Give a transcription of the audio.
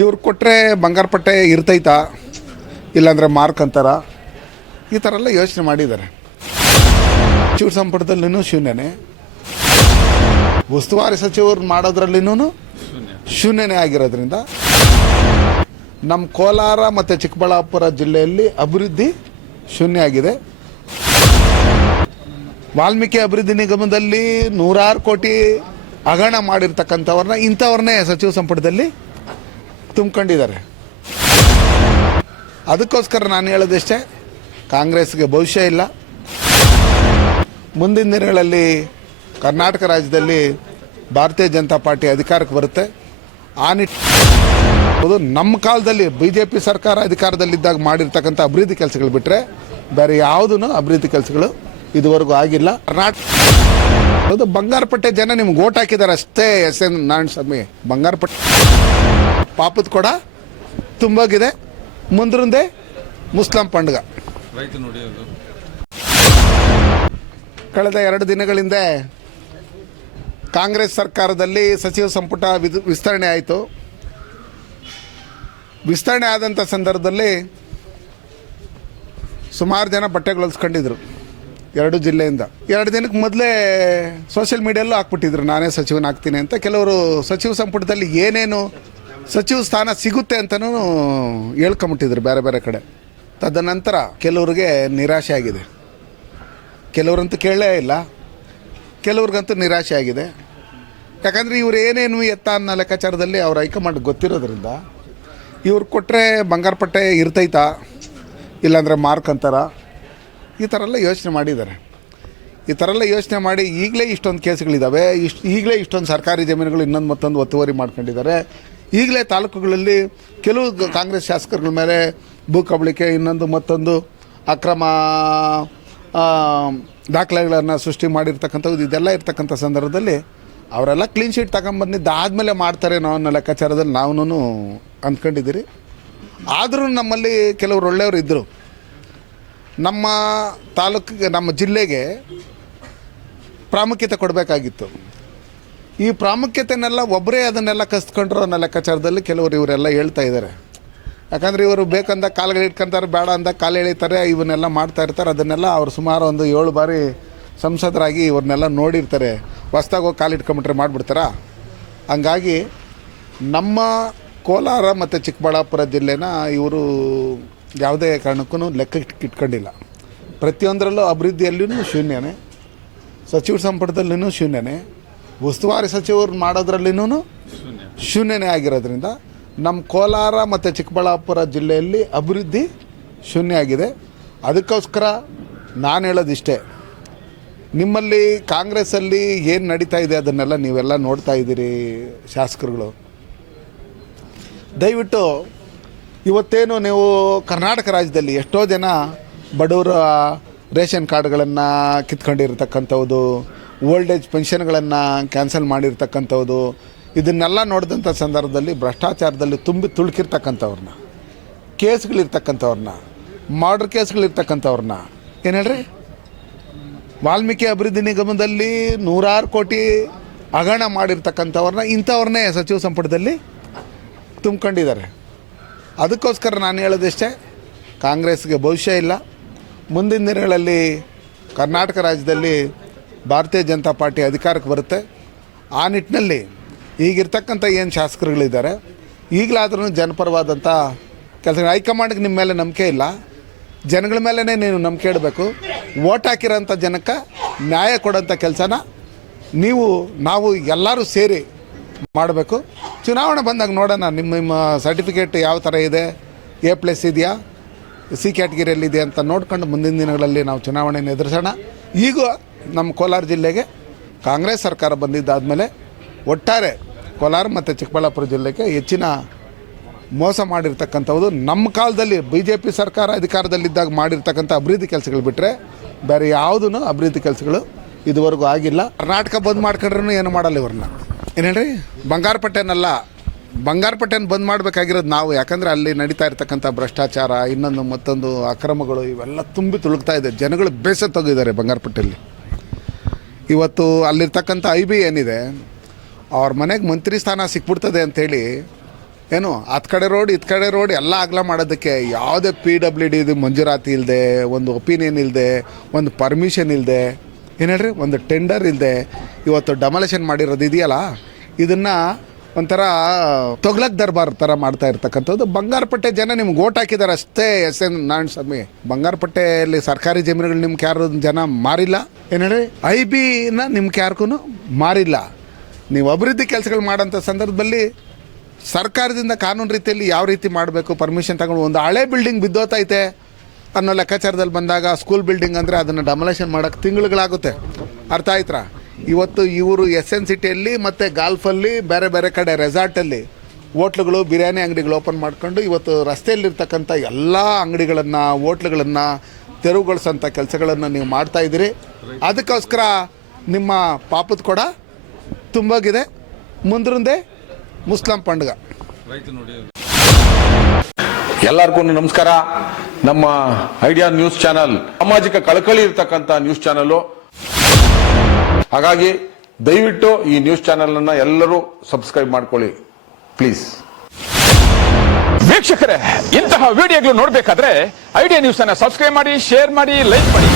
ಇವ್ರು ಕೊಟ್ಟರೆ ಬಂಗಾರ ಪಟ್ಟೆ ಇರ್ತೈತಾ ಇಲ್ಲಾಂದರೆ ಮಾರ್ಕ್ ಅಂತಾರ, ಈ ಥರ ಎಲ್ಲ ಯೋಚನೆ ಮಾಡಿದ್ದಾರೆ. ಸಚಿವ ಸಂಪುಟದಲ್ಲಿನೂ ಶೂನ್ಯನೇ, ಉಸ್ತುವಾರಿ ಸಚಿವರು ಮಾಡೋದ್ರಲ್ಲಿನೂ ಶೂನ್ಯನೇ ಆಗಿರೋದ್ರಿಂದ ನಮ್ಮ ಕೋಲಾರ ಮತ್ತು ಚಿಕ್ಕಬಳ್ಳಾಪುರ ಜಿಲ್ಲೆಯಲ್ಲಿ ಅಭಿವೃದ್ಧಿ ಶೂನ್ಯ ಆಗಿದೆ. ವಾಲ್ಮೀಕಿ ಅಭಿವೃದ್ಧಿ ನಿಗಮದಲ್ಲಿ 100 ಕೋಟಿ ಹಗರಣ ಮಾಡಿರ್ತಕ್ಕಂಥವ್ರನ್ನ ಇಂಥವ್ರನ್ನೇ ಸಚಿವ ಸಂಪುಟದಲ್ಲಿ ತುಂಬಿಕೊಂಡಿದ್ದಾರೆ. ಅದಕ್ಕೋಸ್ಕರ ನಾನು ಹೇಳೋದಿಷ್ಟೇ, ಕಾಂಗ್ರೆಸ್ಗೆ ಭವಿಷ್ಯ ಇಲ್ಲ. ಮುಂದಿನ ದಿನಗಳಲ್ಲಿ ಕರ್ನಾಟಕ ರಾಜ್ಯದಲ್ಲಿ ಭಾರತೀಯ ಜನತಾ ಪಾರ್ಟಿ ಅಧಿಕಾರಕ್ಕೆ ಬರುತ್ತೆ. ಆ ನಿಟ್ಟಿನಲ್ಲಿ ನಮ್ಮ ಕಾಲದಲ್ಲಿ BJP ಸರ್ಕಾರ ಅಧಿಕಾರದಲ್ಲಿದ್ದಾಗ ಮಾಡಿರ್ತಕ್ಕಂಥ ಅಭಿವೃದ್ಧಿ ಕೆಲಸಗಳು ಬಿಟ್ಟರೆ ಬೇರೆ ಯಾವುದೂ ಅಭಿವೃದ್ಧಿ ಕೆಲಸಗಳು ಇದುವರೆಗೂ ಆಗಿಲ್ಲ. ಕರ್ನಾಟಕ ಬಂಗಾರಪಟ್ಟೆ ಜನ ನಿಮ್ಗೆ ಓಟ್ ಹಾಕಿದ್ದಾರೆ ಅಷ್ಟೇ. SN ನಾರಾಯಣಸ್ವಾಮಿ ಬಂಗಾರಪಟ್ಟೆ ಪಾಪದ ಕೂಡ ತುಂಬೋಗಿದೆ. ಮುಂದೆ ಮುಸ್ಲಿಂ ಪಂಡ್ಗ ಕಳೆದ 2 ದಿನಗಳಿಂದ ಕಾಂಗ್ರೆಸ್ ಸರ್ಕಾರದಲ್ಲಿ ಸಚಿವ ಸಂಪುಟ ವಿಸ್ತರಣೆ ಆಯಿತು. ವಿಸ್ತರಣೆ ಆದಂಥ ಸಂದರ್ಭದಲ್ಲಿ ಸುಮಾರು ಜನ ಬಟ್ಟೆಗಳು ಹೊಲಿಸ್ಕೊಂಡಿದ್ರು 2 ಜಿಲ್ಲೆಯಿಂದ. 2 ದಿನಕ್ಕೆ ಮೊದಲೇ ಸೋಷಿಯಲ್ ಮೀಡಿಯಲ್ಲೂ ಹಾಕ್ಬಿಟ್ಟಿದ್ರು ನಾನೇ ಸಚಿವನಾಗ್ತೀನಿ ಅಂತ. ಕೆಲವರು ಸಚಿವ ಸಂಪುಟದಲ್ಲಿ ಏನೇನು ಸಚಿವ ಸ್ಥಾನ ಸಿಗುತ್ತೆ ಅಂತಲೂ ಹೇಳ್ಕೊಂಬಿಟ್ಟಿದ್ರು ಬೇರೆ ಬೇರೆ ಕಡೆ. ತದನಂತರ ಕೆಲವ್ರಿಗೆ ನಿರಾಶೆ ಆಗಿದೆ. ಕೆಲವರಂತೂ ಕೇಳಲೇ ಇಲ್ಲ, ಕೆಲವ್ರಿಗಂತೂ ನಿರಾಶೆ ಆಗಿದೆ. ಯಾಕಂದರೆ ಇವ್ರು ಏನೇನು ಎತ್ತ ಅನ್ನೋ ಲೆಕ್ಕಾಚಾರದಲ್ಲಿ ಅವ್ರ ಹೈಕಮಾಂಡ್ ಗೊತ್ತಿರೋದ್ರಿಂದ ಇವ್ರು ಕೊಟ್ಟರೆ ಬಂಗಾರಪಟ್ಟೆ ಇರ್ತೈತಾ ಇಲ್ಲಾಂದರೆ ಮಾರ್ಕ್ ಅಂತಾರ, ಈ ಥರ ಎಲ್ಲ ಯೋಚನೆ ಮಾಡಿದ್ದಾರೆ. ಈ ಥರ ಎಲ್ಲ ಯೋಚನೆ ಮಾಡಿ ಈಗಲೇ ಇಷ್ಟೊಂದು ಕೇಸ್ಗಳಿದ್ದಾವೆ, ಈಗಲೇ ಇಷ್ಟೊಂದು ಸರ್ಕಾರಿ ಜಮೀನುಗಳು ಇನ್ನೊಂದು ಮತ್ತೊಂದು ಒತ್ತುವರಿ ಮಾಡ್ಕೊಂಡಿದ್ದಾರೆ. ಈಗಲೇ ತಾಲೂಕುಗಳಲ್ಲಿ ಕೆಲವು ಕಾಂಗ್ರೆಸ್ ಶಾಸಕರುಗಳ ಮೇಲೆ ಭೂ ಕಬಳಿಕೆ ಇನ್ನೊಂದು ಮತ್ತೊಂದು ಅಕ್ರಮ ದಾಖಲೆಗಳನ್ನು ಸೃಷ್ಟಿ ಮಾಡಿರ್ತಕ್ಕಂಥದ್ದು ಇದೆಲ್ಲ ಇರ್ತಕ್ಕಂಥ ಸಂದರ್ಭದಲ್ಲಿ ಅವರೆಲ್ಲ ಕ್ಲೀನ್ ಶೀಟ್ ತಗೊಂಬಂದಿದ್ದು ಆದಮೇಲೆ ಮಾಡ್ತಾರೇನೋ ಅನ್ನೋ ಲೆಕ್ಕಾಚಾರದಲ್ಲಿ ನಾವು ಅಂದ್ಕೊಂಡಿದ್ದೀರಿ. ಆದರೂ ನಮ್ಮಲ್ಲಿ ಕೆಲವರು ಒಳ್ಳೆಯವರು ಇದ್ದರು. ನಮ್ಮ ತಾಲೂಕಿಗೆ ನಮ್ಮ ಜಿಲ್ಲೆಗೆ ಪ್ರಾಮುಖ್ಯತೆ ಕೊಡಬೇಕಾಗಿತ್ತು. ಈ ಪ್ರಾಮುಖ್ಯತೆನೆಲ್ಲ ಒಬ್ಬರೇ ಅದನ್ನೆಲ್ಲ ಕಸ್ಕೊಂಡ್ರು ಅನ್ನೋ ಲೆಕ್ಕಾಚಾರದಲ್ಲಿ ಕೆಲವರು ಇವರೆಲ್ಲ ಹೇಳ್ತಾ ಇದ್ದಾರೆ. ಯಾಕಂದರೆ ಇವರು ಬೇಕಂದ ಕಾಲುಗಳು ಇಟ್ಕೊಂತಾರೆ, ಬೇಡ ಅಂದ ಕಾಲು ಎಳಿತಾರೆ, ಇವನ್ನೆಲ್ಲ ಮಾಡ್ತಾ ಇರ್ತಾರೆ. ಅದನ್ನೆಲ್ಲ ಅವರು ಸುಮಾರು ಒಂದು 7 ಬಾರಿ ಸಂಸದರಾಗಿ ಇವ್ರನ್ನೆಲ್ಲ ನೋಡಿರ್ತಾರೆ. ಹೊಸ್ದಾಗಿ ಹೋಗಿ ಕಾಲು ಇಟ್ಕೊಂಬಿಟ್ರೆ ಮಾಡಿಬಿಡ್ತಾರ. ಹಂಗಾಗಿ ನಮ್ಮ ಕೋಲಾರ ಮತ್ತು ಚಿಕ್ಕಬಳ್ಳಾಪುರ ಜಿಲ್ಲೆನ ಇವರು ಯಾವುದೇ ಕಾರಣಕ್ಕೂ ಲೆಕ್ಕಕ್ಕೆ ಇಟ್ಕೊಂಡಿಲ್ಲ. ಪ್ರತಿಯೊಂದರಲ್ಲೂ ಅಭಿವೃದ್ಧಿಯಲ್ಲೂ ಶೂನ್ಯನೇ, ಸಚಿವ ಸಂಪುಟದಲ್ಲಿನೂ ಶೂನ್ಯನೇ, ಉಸ್ತುವಾರಿ ಸಚಿವರು ಮಾಡೋದ್ರಲ್ಲಿನೂ ಶೂನ್ಯನೇ ಆಗಿರೋದ್ರಿಂದ ನಮ್ಮ ಕೋಲಾರ ಮತ್ತು ಚಿಕ್ಕಬಳ್ಳಾಪುರ ಜಿಲ್ಲೆಯಲ್ಲಿ ಅಭಿವೃದ್ಧಿ ಶೂನ್ಯ ಆಗಿದೆ. ಅದಕ್ಕೋಸ್ಕರ ನಾನು ಹೇಳೋದಿಷ್ಟೇ, ನಿಮ್ಮಲ್ಲಿ ಕಾಂಗ್ರೆಸ್ಸಲ್ಲಿ ಏನು ನಡೀತಾ ಇದೆ ಅದನ್ನೆಲ್ಲ ನೀವೆಲ್ಲ ನೋಡ್ತಾ ಇದ್ದೀರಿ ಶಾಸಕರುಗಳು. ದಯವಿಟ್ಟು ಇವತ್ತೇನು ನೀವು ಕರ್ನಾಟಕ ರಾಜ್ಯದಲ್ಲಿ ಎಷ್ಟೋ ಜನ ಬಡವರ ರೇಷನ್ ಕಾರ್ಡ್ಗಳನ್ನು ಕಿತ್ಕೊಂಡಿರ್ತಕ್ಕಂಥದ್ದು, ಓಲ್ಡ್ ಏಜ್ ಪೆನ್ಷನ್ಗಳನ್ನು ಕ್ಯಾನ್ಸಲ್ ಮಾಡಿರ್ತಕ್ಕಂಥದ್ದು, ಇದನ್ನೆಲ್ಲ ನೋಡಿದಂಥ ಸಂದರ್ಭದಲ್ಲಿ ಭ್ರಷ್ಟಾಚಾರದಲ್ಲಿ ತುಂಬಿ ತುಳುಕಿರ್ತಕ್ಕಂಥವ್ರನ್ನ, ಕೇಸ್ಗಳಿರ್ತಕ್ಕಂಥವ್ರನ್ನ, ಮರ್ಡರ್ ಕೇಸ್ಗಳಿರ್ತಕ್ಕಂಥವ್ರನ್ನ ಏನು ಹೇಳ್ರಿ, ವಾಲ್ಮೀಕಿ ಅಭಿವೃದ್ಧಿ ನಿಗಮದಲ್ಲಿ 100 ಕೋಟಿ ಹಗರಣ ಮಾಡಿರ್ತಕ್ಕಂಥವ್ರನ್ನ ಇಂಥವ್ರನ್ನೇ ಸಚಿವ ಸಂಪುಟದಲ್ಲಿ ತುಂಬಿಕೊಂಡಿದ್ದಾರೆ. ಅದಕ್ಕೋಸ್ಕರ ನಾನು ಹೇಳೋದಿಷ್ಟೇ, ಕಾಂಗ್ರೆಸ್ಗೆ ಭವಿಷ್ಯ ಇಲ್ಲ. ಮುಂದಿನ ದಿನಗಳಲ್ಲಿ ಕರ್ನಾಟಕ ರಾಜ್ಯದಲ್ಲಿ ಭಾರತೀಯ ಜನತಾ ಪಾರ್ಟಿ ಅಧಿಕಾರಕ್ಕೆ ಬರುತ್ತೆ. ಆ ನಿಟ್ಟಿನಲ್ಲಿ ಈಗಿರ್ತಕ್ಕಂಥ ಏನು ಶಾಸಕರುಗಳಿದ್ದಾರೆ, ಈಗಲಾದ್ರೂ ಜನಪರವಾದಂಥ ಕೆಲಸ. ಹೈಕಮಾಂಡ್ಗೆ ನಿಮ್ಮ ಮೇಲೆ ನಂಬಿಕೆ ಇಲ್ಲ, ಜನಗಳ ಮೇಲೇ ನೀವು ನಂಬಿಕೆ ಇಡಬೇಕು. ಓಟ್ ಹಾಕಿರೋಂಥ ಜನಕ್ಕೆ ನ್ಯಾಯ ಕೊಡೋಂಥ ಕೆಲಸನ ನಾವು ಎಲ್ಲರೂ ಸೇರಿ ಮಾಡಬೇಕು. ಚುನಾವಣೆ ಬಂದಾಗ ನೋಡೋಣ ನಿಮ್ಮ ಸರ್ಟಿಫಿಕೇಟ್ ಯಾವ ಥರ ಇದೆ, A+ ಇದೆಯಾ, C ಕ್ಯಾಟಗಿರಿಯಲ್ಲಿದೆ ಅಂತ ನೋಡ್ಕೊಂಡು ಮುಂದಿನ ದಿನಗಳಲ್ಲಿ ನಾವು ಚುನಾವಣೆಯನ್ನು ಎದುರಿಸೋಣ. ಈಗ ನಮ್ಮ ಕೋಲಾರ ಜಿಲ್ಲೆಗೆ ಕಾಂಗ್ರೆಸ್ ಸರ್ಕಾರ ಬಂದಿದ್ದಾದಮೇಲೆ ಒಟ್ಟಾರೆ ಕೋಲಾರ ಮತ್ತು ಚಿಕ್ಕಬಳ್ಳಾಪುರ ಜಿಲ್ಲೆಗೆ ಹೆಚ್ಚಿನ ಮೋಸ ಮಾಡಿರ್ತಕ್ಕಂಥದ್ದು ನಮ್ಮ ಕಾಲದಲ್ಲಿ BJP ಸರ್ಕಾರ ಅಧಿಕಾರದಲ್ಲಿದ್ದಾಗ ಮಾಡಿರ್ತಕ್ಕಂಥ ಅಭಿವೃದ್ಧಿ ಕೆಲಸಗಳು ಬಿಟ್ಟರೆ ಬೇರೆ ಯಾವುದೂ ಅಭಿವೃದ್ಧಿ ಕೆಲಸಗಳು ಇದುವರೆಗೂ ಆಗಿಲ್ಲ. ಕರ್ನಾಟಕ ಬಂದ್ ಮಾಡ್ಕೊಂಡ್ರೂ ಏನು ಮಾಡಲ್ಲ ಇವ್ರನ್ನ. ಏನು ಹೇಳ್ರಿ, ಬಂಗಾರಪಟ್ಟೆನ ಬಂದ್ ಮಾಡಬೇಕಾಗಿರೋದು ನಾವು. ಯಾಕಂದರೆ ಅಲ್ಲಿ ನಡೀತಾ ಇರ್ತಕ್ಕಂಥ ಭ್ರಷ್ಟಾಚಾರ ಇನ್ನೊಂದು ಮತ್ತೊಂದು ಅಕ್ರಮಗಳು ಇವೆಲ್ಲ ತುಂಬಿ ತುಳುಕ್ತಾ ಇದೆ. ಜನಗಳು ಬೇಸತ್ತು ತೆಗಿದ್ದಾರೆ ಬಂಗಾರಪಟ್ಟೆಯಲ್ಲಿ. ಇವತ್ತು ಅಲ್ಲಿರ್ತಕ್ಕಂಥ IB ಏನಿದೆ, ಅವ್ರ ಮನೆಗೆ ಮಂತ್ರಿ ಸ್ಥಾನ ಸಿಕ್ಬಿಡ್ತದೆ ಅಂಥೇಳಿ ಏನು ಹತ್ತು ಕಡೆ ರೋಡ್ ಇತ್ತು ಕಡೆ ರೋಡ್ ಎಲ್ಲ ಅಗಲ ಮಾಡೋದಕ್ಕೆ ಯಾವುದೇ PWD ಇದು ಮಂಜೂರಾತಿ ಇಲ್ಲದೆ, ಒಂದು ಒಪಿನಿಯನ್ ಇಲ್ಲದೆ, ಒಂದು ಪರ್ಮಿಷನ್ ಇಲ್ಲದೆ, ಏನು ಹೇಳ್ರಿ, ಒಂದು ಟೆಂಡರ್ ಇಲ್ಲದೆ ಇವತ್ತು ಡೆಮಾಲಿಷನ್ ಮಾಡಿರೋದು ಇದೆಯಲ್ಲ, ಇದನ್ನು ಒಂಥರ ತೊಗ್ಲಕ್ ದರ್ಬಾರ್ ಥರ ಮಾಡ್ತಾ ಇರ್ತಕ್ಕಂಥದ್ದು. ಬಂಗಾರಪೇಟೆ ಜನ ನಿಮ್ಗೆ ಓಟ್ ಹಾಕಿದ್ದಾರೆ ಅಷ್ಟೇ. SN ನಾರಾಯಣಸ್ವಾಮಿ, ಬಂಗಾರಪೇಟೆಯಲ್ಲಿ ಸರ್ಕಾರಿ ಜಮೀನುಗಳು ನಿಮ್ಗೆ ಯಾರು ಜನ ಮಾರಿಲ್ಲ, ಏನು ಹೇಳಿ, IBನ ನಿಮ್ಗೆ ಯಾರಿಗೂ ಮಾರಿಲ್ಲ. ನೀವು ಅಭಿವೃದ್ಧಿ ಕೆಲಸಗಳು ಮಾಡೋಂಥ ಸಂದರ್ಭದಲ್ಲಿ ಸರ್ಕಾರದಿಂದ ಕಾನೂನು ರೀತಿಯಲ್ಲಿ ಯಾವ ರೀತಿ ಮಾಡಬೇಕು, ಪರ್ಮಿಷನ್ ತಗೊಂಡು ಒಂದು ಹಳೆ ಬಿಲ್ಡಿಂಗ್ ಬಿದ್ದೋತೈತೆ ಅನ್ನೋ ಲೆಕ್ಕಾಚಾರದಲ್ಲಿ ಬಂದಾಗ ಸ್ಕೂಲ್ ಬಿಲ್ಡಿಂಗ್ ಅಂದರೆ ಅದನ್ನು ಡೆಮಾಲಿಷನ್ ಮಾಡೋಕ್ಕೆ ತಿಂಗಳುಗಳಾಗುತ್ತೆ. ಅರ್ಥ ಆಯ್ತಾ? ಇವತ್ತು ಇವರು SN ಸಿಟಿಯಲ್ಲಿ ಮತ್ತು ಗಾಲ್ಫಲ್ಲಿ ಬೇರೆ ಬೇರೆ ಕಡೆ ರೆಸಾರ್ಟಲ್ಲಿ ಹೋಟ್ಲುಗಳು, ಬಿರಿಯಾನಿ ಅಂಗಡಿಗಳು ಓಪನ್ ಮಾಡ್ಕೊಂಡು ಇವತ್ತು ರಸ್ತೆಯಲ್ಲಿರ್ತಕ್ಕಂಥ ಎಲ್ಲ ಅಂಗಡಿಗಳನ್ನು, ಹೋಟ್ಲುಗಳನ್ನು ತೆರವುಗೊಳಿಸೋಂಥ ಕೆಲಸಗಳನ್ನು ನೀವು ಮಾಡ್ತಾಯಿದ್ದೀರಿ. ಅದಕ್ಕೋಸ್ಕರ ನಿಮ್ಮ ಪಾಪದ ಕೊಡ ತುಂಬೋಗಿದೆ. ಮುಂದೆ ಮುಸ್ಲಿಂ ಪಂಡುಗ. ಎಲ್ಲರಿಗೂ ನಮಸ್ಕಾರ. ನಮ್ಮ ಐಡಿಯಾ ನ್ಯೂಸ್ ಚಾನಲ್ ಸಾಮಾಜಿಕ ಕಳಕಳಿ ಇರ್ತಕ್ಕಂಥ ನ್ಯೂಸ್ ಚಾನಲ್. ಹಾಗಾಗಿ ದಯವಿಟ್ಟು ಈ ನ್ಯೂಸ್ ಚಾನಲ್ ಅನ್ನ ಎಲ್ಲರೂ ಸಬ್ಸ್ಕ್ರೈಬ್ ಮಾಡ್ಕೊಳ್ಳಿ ಪ್ಲೀಸ್. ವೀಕ್ಷಕರೇ, ಇಂತಹ ವಿಡಿಯೋಗಳು ನೋಡಬೇಕಾದ್ರೆ ಐಡಿಯಾ ನ್ಯೂಸ್ ಅನ್ನ ಸಬ್ಸ್ಕ್ರೈಬ್ ಮಾಡಿ, ಶೇರ್ ಮಾಡಿ, ಲೈಕ್ ಮಾಡಿ.